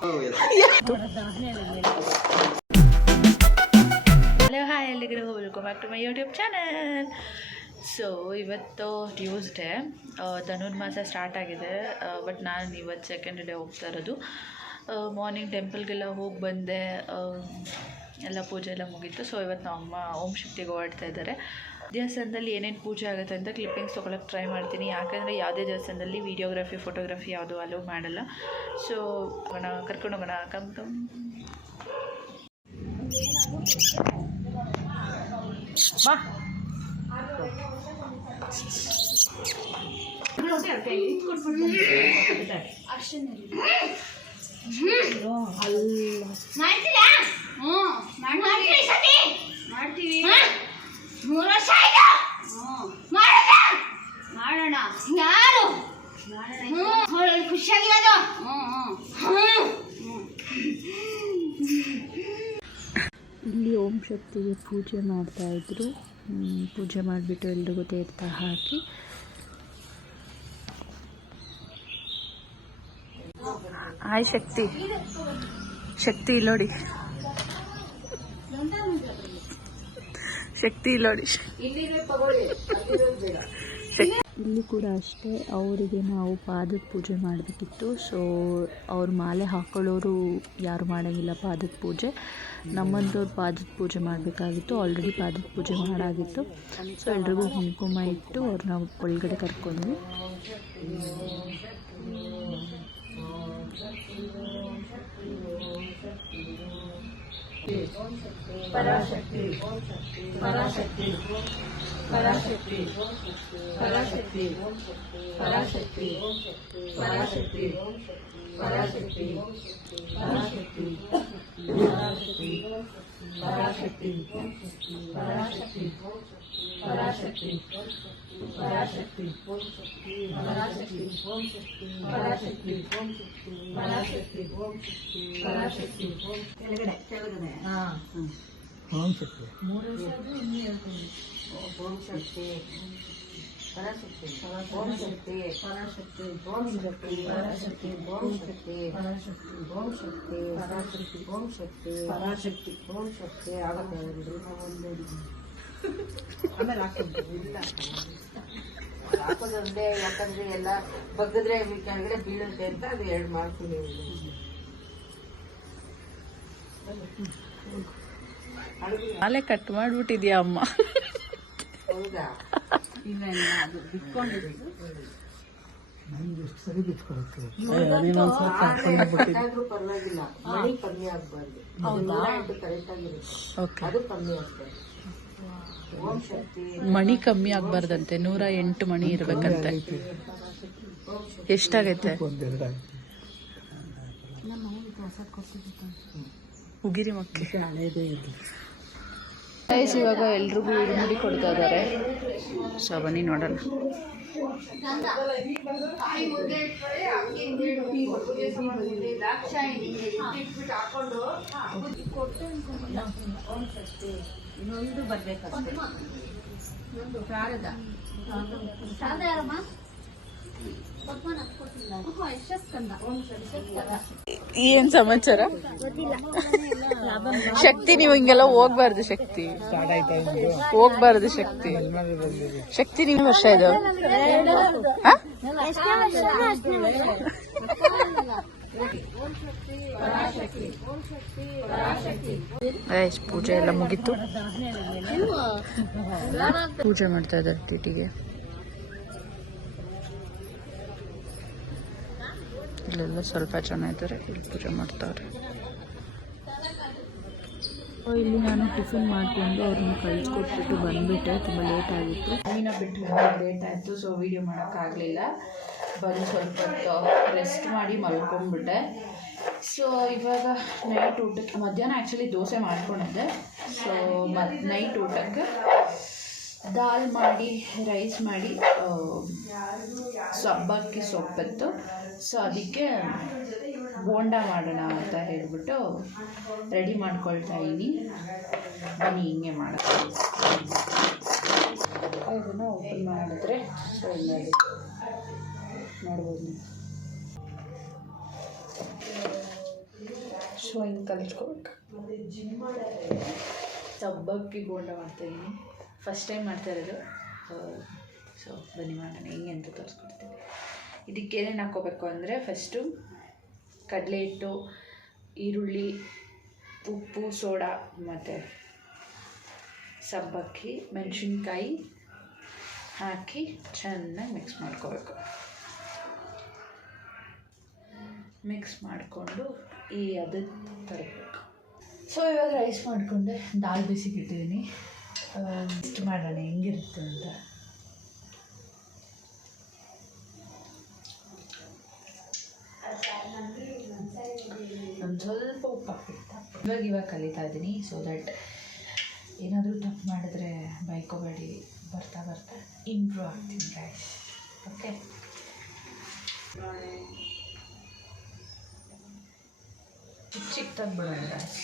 Hello hi ಎಲ್ಲಿಗೂ welcome back to my YouTube channel so ಇವತ್ತು Tuesday ಧನುರ್ಮಾಸ start ಆಗಿದೆ. But ನಾನು ಇವತ್ತು ಸೆಕೆಂಡ್ ಡೇ ಹೋಗ್ತಾ ಇರೋದು. ಮಾರ್ನಿಂಗ್ ಟೆಂಪಲ್ಗೆಲ್ಲ ಹೋಗಿ ಬಂದೆ. ಎಲ್ಲ ಪೂಜೆ ಎಲ್ಲ ಮುಗೀತು. ಸೊ ಇವತ್ತು ನಮ್ಮ ಓಂ ಶಕ್ತಿಗೆ ಹೊರಡ್ತಾ ಇದ್ದಾರೆ. ದೇವಸ್ಥಾನದಲ್ಲಿ ಏನೇನು ಪೂಜೆ ಆಗುತ್ತೆ ಅಂತ ಕ್ಲಿಪ್ಪಿಂಗ್ಸ್ ತೊಗೊಳಕ್ಕೆ ಟ್ರೈ ಮಾಡ್ತೀನಿ. ಯಾಕಂದರೆ ಯಾವುದೇ ದೇವಸ್ಥಾನದಲ್ಲಿ ವೀಡಿಯೋಗ್ರಫಿ ಫೋಟೋಗ್ರಫಿ ಯಾವುದು ಅಲೋ ಮಾಡಲ್ಲ. ಸೊ ಹೋಗೋಣ ಕರ್ಕೊಂಡು ಹೋಗೋಣ. ಕಮ್ ಕಮ್ ಬಾ. ಮಾಡ್ತೀವಿ. ಮೂರು ವರ್ಷ ಆಯ್ತು. ಮಾಡೋಣ. ಮಾಡೋಣ. ಯಾರು ಅವಳು ಖುಷಿಯಾಗಿರೋದು? ಇಲ್ಲಿ ಓಂ ಶಕ್ತಿಗೆ ಪೂಜೆ ಮಾಡ್ತಾ ಇದ್ರು. ಪೂಜೆ ಮಾಡಿಬಿಟ್ಟು ಎಲ್ರಿಗೂ ತೀರ್ಥ ಹಾಕಿ. ಹಾಯ್ ಶಕ್ತಿ. ಶಕ್ತಿ ನೋಡಿ. ಶಕ್ತಿ ಇಲ್ಲ ನೋಡಿ. ಇಲ್ಲಿ ಕೂಡ ಅಷ್ಟೇ ಅವರಿಗೆ ನಾವು ಪಾದದ ಪೂಜೆ ಮಾಡಬೇಕಿತ್ತು. ಸೊ ಅವ್ರ ಮಾಲೆ ಹಾಕೊಳ್ಳೋರು ಯಾರು ಮಾಡೋಂಗಿಲ್ಲ ಪಾದದ ಪೂಜೆ ನಮ್ಮಂಥವ್ರು ಪಾದದ ಪೂಜೆ ಮಾಡಬೇಕಾಗಿತ್ತು ಆಲ್ರೆಡಿ ಪಾದದ ಪೂಜೆ ಮಾಡಾಗಿತ್ತು. ಸೊ ಎಲ್ರಿಗೂ ಕುಂಕುಮ ಇಟ್ಟು ಅವ್ರನ್ನ ಒಳಗಡೆ ಕರ್ಕೊಂಡ್ವಿ. पराशक्ति पराशक्ति पराशक्ति पराशक्ति पराशक्ति पराशक्ति पराशक्ति पराशक्ति पराशक्ति பராசக்தி பராசக்தி பராசக்தி பராசக்தி பராசக்தி பராசக்தி பராசக்தி பராசக்தி తెలుగునే తెలుగునే ఓం శక్తి మూడు విషయాలు ఇన్ని వెళ్తుంది ఓం శక్తి ಹಾಕೋದಂದ್ರೆ ಯಾಕಂದ್ರೆ ಎಲ್ಲ ಬಗ್ಗದ್ರೆ ಕೆಳಗಡೆ ಬೀಳುತ್ತೆ ಅಂತ ಅದು ಎರಡು ಮಾಡ್ತೀನಿ ಅಲೆ ಕಟ್ ಮಾಡ್ಬಿಟ್ಟಿದ್ಯಾ ಅಮ್ಮ ಹೌದಾ ಕಟ್ಟಾದ್ರೂ ಪರವಾಗಿಲ್ಲ. ಮಣಿ ಕಮ್ಮಿ ಆಗ್ಬಾರ್ದು. ಅದು ಕರೆಕ್ಟ್ ಆಗಿರುತ್ತೆ. ಓಕೆ. ಅದು ಕಮ್ಮಿ ಆಗ್ಬಾರ್ದು. ಓಂ ಶಕ್ತಿ. ಮಣಿ ಕಮ್ಮಿ ಆಗ್ಬಾರ್ದಂತೆ. ನೂರ ಎಂಟು ಮಣಿ ಇರ್ಬೇಕಂತೆ. ಎಷ್ಟಾಗೈತೆ? ಉಗಿರಿ ಮಕ್ಕಿ ಗೈಸ್ ಇವಾಗ ಎಲ್ರಿಗೂ ಉರುಮುಡಿ ಕೊಡ್ತಾ ಇದ್ದಾರೆ. ಸೊ ಬನ್ನಿ ನೋಡೋಣ. ಏನ್ ಸಮಾಚಾರ? ಶಕ್ತಿ ನೀವು ಹಿಂಗೆಲ್ಲ ಹೋಗ್ಬಾರ್ದು ಶಕ್ತಿ. ಹೋಗ್ಬಾರ್ದು ಶಕ್ತಿ. ಶಕ್ತಿ ನೀವು ವರ್ಷ ಇದು? ಪೂಜೆ ಎಲ್ಲ ಮುಗೀತು. ಪೂಜೆ ಮಾಡ್ತಾ ಇದ್ದಾರೆ ಟಿಟಿಗೆ ಇಲ್ಲೆಲ್ಲ ಸ್ವಲ್ಪ ಜನ ಇದ್ದಾರೆ ಇಲ್ಲಿ ಪೂಜೆ ಮಾಡ್ತಾವ್ರೆ ಇಲ್ಲಿ ನಾನು ಟಿಫಿನ್ ಮಾಡಿಕೊಂಡು ಅವ್ರನ್ನ ಕಳಿಸ್ಕೊಟ್ಬಿಟ್ಟು ಬಂದುಬಿಟ್ಟೆ ತುಂಬ ಲೇಟ್ ಆಗಿತ್ತು. ಮೀನ ಬಿಟ್ಟು ಲೇಟ್ ಆಯಿತು ಸೊ ವೀಡಿಯೋ ಮಾಡೋಕ್ಕಾಗಲಿಲ್ಲ. ಬಂದು ಸ್ವಲ್ಪ ಹೊತ್ತು ರೆಸ್ಟ್ ಮಾಡಿ ಮಲ್ಕೊಂಡ್ಬಿಟ್ಟೆ. ಸೊ ಇವಾಗ ನೈಟ್ ಊಟಕ್ಕೆ ಮಧ್ಯಾಹ್ನ ಆ್ಯಕ್ಚುಲಿ ದೋಸೆ ಮಾಡ್ಕೊಂಡಿದ್ದೆ. ಸೊ ಮ ನೈಟ್ ಊಟಕ್ಕೆ ದಾಲ್ ಮಾಡಿ ರೈಸ್ ಮಾಡಿ ಸಬ್ಬಕ್ಕಿ ಸೊಪ್ಪಿತ್ತು. ಸೊ ಅದಕ್ಕೆ ಬೋಂಡ ಮಾಡೋಣ ಅಂತ ಹೇಳಿಬಿಟ್ಟು ರೆಡಿ ಮಾಡ್ಕೊಳ್ತಾ ಇದ್ದೀನಿ ಬನ್ನಿ, ಹಿಂಗೆ ಮಾಡೋದು ಇದನ್ನು ಓಪನ್ ಮಾಡಿದ್ರೆ ನೋಡ್ಬೋದು. ಸೊ ಹಿಂಗೆ ಕಲಿಸ್ಕೊಬೇಕು. ಸಬ್ಬಕ್ಕಿ ಬೋಂಡ ಮಾಡ್ತಾಯಿದ್ದೀನಿ ಫಸ್ಟ್ ಟೈಮ್ ಮಾಡ್ತಾ ಇರೋದು. ಸೊ ಬನ್ನಿ ಮಾಡೋಣ. ಹೆಂಗೆ ಅಂತ ತೋರಿಸ್ಕೊಡ್ತೀನಿ. ಇದಕ್ಕೆ ಏನೇನು ಹಾಕ್ಕೋಬೇಕು ಅಂದರೆ ಫಸ್ಟು ಕಡಲೆ ಹಿಟ್ಟು, ಈರುಳ್ಳಿ, ಉಪ್ಪು, ಸೋಡಾ ಮತ್ತು ಸಬ್ಬಕ್ಕಿ, ಮೆಣಸಿನ್ಕಾಯಿ ಹಾಕಿ ಚೆನ್ನಾಗಿ ಮಿಕ್ಸ್ ಮಾಡ್ಕೋಬೇಕು. ಮಿಕ್ಸ್ ಮಾಡಿಕೊಂಡು ಈ ಅದು ತರಬೇಕು. ಸೊ ಇವಾಗ ರೈಸ್ ಮಾಡಿಕೊಂಡೆ, ದಾಲ್ ಬಿಸಿಗಿಟ್ಟಿದ್ದೀನಿ ಇಷ್ಟು ಮಾಡೋಣ, ಹೆಂಗಿರುತ್ತೆ ಅಂತ ಒಂದು ಸ್ವಲ್ಪ ಉಪ್ಪು ಹಾಕ್ಬಿಟ್ಟು ಇವಾಗ ಇವಾಗ ಕಲಿತಾ ಇದ್ದೀನಿ. ಸೊ ದಟ್ ಏನಾದರೂ ತಪ್ಪು ಮಾಡಿದ್ರೆ ಬೈಕೋಬೇಡಿ ಬರ್ತಾ ಬರ್ತಾ ಇಂಪ್ರೂವ್ ಆಗ್ತೀನಿ ಗೈಸ್ ಓಕೆ ಚಿಕ್ಕ ಚಿಕ್ಕದಾಗಿ ಬಿಡೋಣ guys.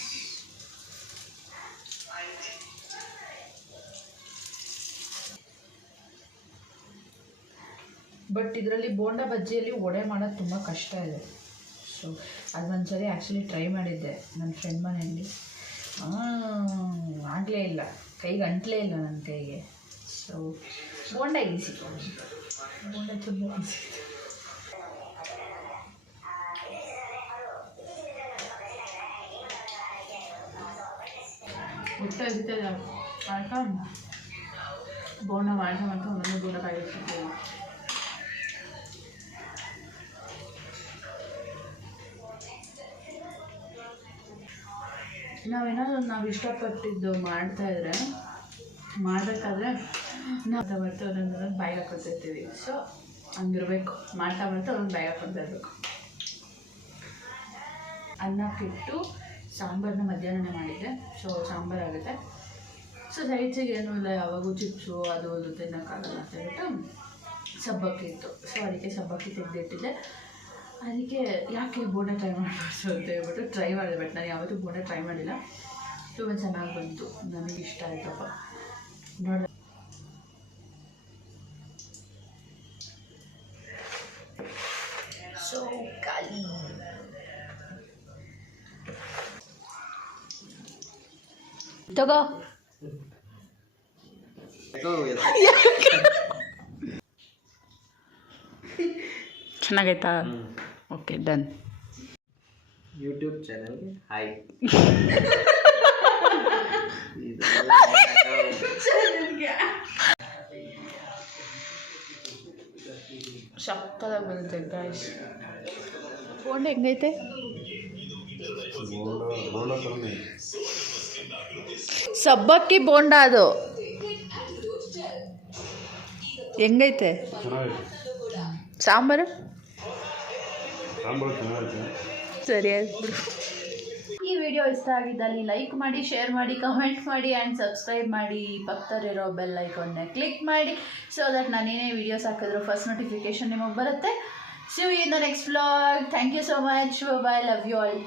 ಬಟ್ ಇದರಲ್ಲಿ ಬೋಂಡ ಬಜ್ಜಿಯಲ್ಲಿ ಒಡೆ ಮಾಡೋದು ತುಂಬ ಕಷ್ಟ ಇದೆ. ಸೊ ಅದು ಒಂದ್ಸರಿ ಆ್ಯಕ್ಚುಲಿ ಟ್ರೈ ಮಾಡಿದ್ದೆ ನನ್ನ ಫ್ರೆಂಡ್ ಮನೆಯಲ್ಲಿ. ಆಗಲೇ ಇಲ್ಲ. ಕೈಗೆ ಅಂಟಲೇ ಇಲ್ಲ ನನ್ನ ಕೈಗೆ. ಸೊ ಬೋಂಡ ಈಸಿ ಬೋಂಡ ತುಂಬ ಈಸಿ ಗೊತ್ತಾಗುತ್ತೆ ಆಯ್ತಾ ಬೋಂಡ ಮಾಡಿದ ಮತ್ತು ಒಂದೊಂದು ದೂರ ಕಾಯಿಸ್ತಿದ್ದೇವೆ ನಾವೇನಾದರೂ ನಾವು ಇಷ್ಟಪಟ್ಟಿದ್ದು ಮಾಡ್ತಾ ಇದ್ರೆ, ಮಾಡಬೇಕಾದ್ರೆ ನಾವು ಬರ್ತಾ ಒಂದೊಂದು ಬಾಯಿ ಹಾಕೊತಿರ್ತೀವಿ ಸೊ ಹಂಗಿರ್ಬೇಕು. ಮಾಡ್ತಾ ಮಾಡ್ತಾ ಅದೊಂದು ಬಾಯಿ ಹಾಕೊತಾ ಇರಬೇಕು ಅನ್ನಕ್ಕಿಟ್ಟು ಸಾಂಬಾರನ್ನ ಮಧ್ಯಾಹ್ನ ಮಾಡಿದ್ದೆ. ಸೊ ಸಾಂಬಾರು ಆಗುತ್ತೆ. ಸೊ ಸೈಡ್ಸಿಗೆ ಏನೂ ಇಲ್ಲ, ಯಾವಾಗೂ ಚಿಪ್ಸು ಅದು ಅದು ತಿನ್ನೋಕ್ಕಾಗಲ್ಲ ಅಂತ ಹೇಳ್ಬಿಟ್ಟು ಸಬ್ಬಕ್ಕಿ ಇತ್ತು. ಸೊ ಅದಕ್ಕೆ ಸಬ್ಬಕ್ಕಿ ತೆಗೆದಿಟ್ಟಿದ್ದೆ. ಅದಕ್ಕೆ ಯಾಕೆ ಬೋಂಡ ಟ್ರೈ ಮಾಡಬಾರ್ದು ಅಂತ ಹೇಳ್ಬಿಟ್ಟು ಟ್ರೈ ಮಾಡಿದೆ ಬಟ್ ನಾನು ಯಾವತ್ತೂ ಬೋಂಡ ಟ್ರೈ ಮಾಡಿಲ್ಲ. ತುಂಬ ಚೆನ್ನಾಗಿ ಬಂತು ನನಗೆ ಇಷ್ಟ ಆಯ್ತಪ್ಪ. ನೋಡಿ ಸೊ ಖಾಲಿ ತಗೋ. ಚೆನ್ನಾಗೈತಾ? ಓಕೆ ಡನ್ ಯೂಟ್ಯೂಬ್ ಚಾನಲ್ಗೆ ಹಾಯ್ ಸಕ್ಕದಾಗಿ ಬರುತ್ತೆ ಗಾಯ್ಸ್ ಬೋಂಡ ಹೆಂಗೈತೆ? ಸಬ್ಬಕ್ಕಿ ಬೋಂಡ ಅದು. ಹೆಂಗೈತೆ? ಸಾಂಬಾರು? ಸರಿ ಆಯ್ತು ಈ ವಿಡಿಯೋ ಇಷ್ಟ ಆಗಿದ್ದಲ್ಲಿ ಲೈಕ್ ಮಾಡಿ ಶೇರ್ ಮಾಡಿ ಕಮೆಂಟ್ ಮಾಡಿ ಆ್ಯಂಡ್ ಸಬ್ಸ್ಕ್ರೈಬ್ ಮಾಡಿ. ಪಕ್ಕದಲ್ಲಿರೋ ಬೆಲ್ ಐಕಾನ್ನ ಕ್ಲಿಕ್ ಮಾಡಿ ಸೊ ದಟ್ ನಾನೇನೇ ಏನೇ ವೀಡಿಯೋಸ್ ಹಾಕಿದ್ರು ಫಸ್ಟ್ ನೋಟಿಫಿಕೇಶನ್ ನಿಮಗೆ ಬರುತ್ತೆ. See in the next vlog thank you so much bye love you all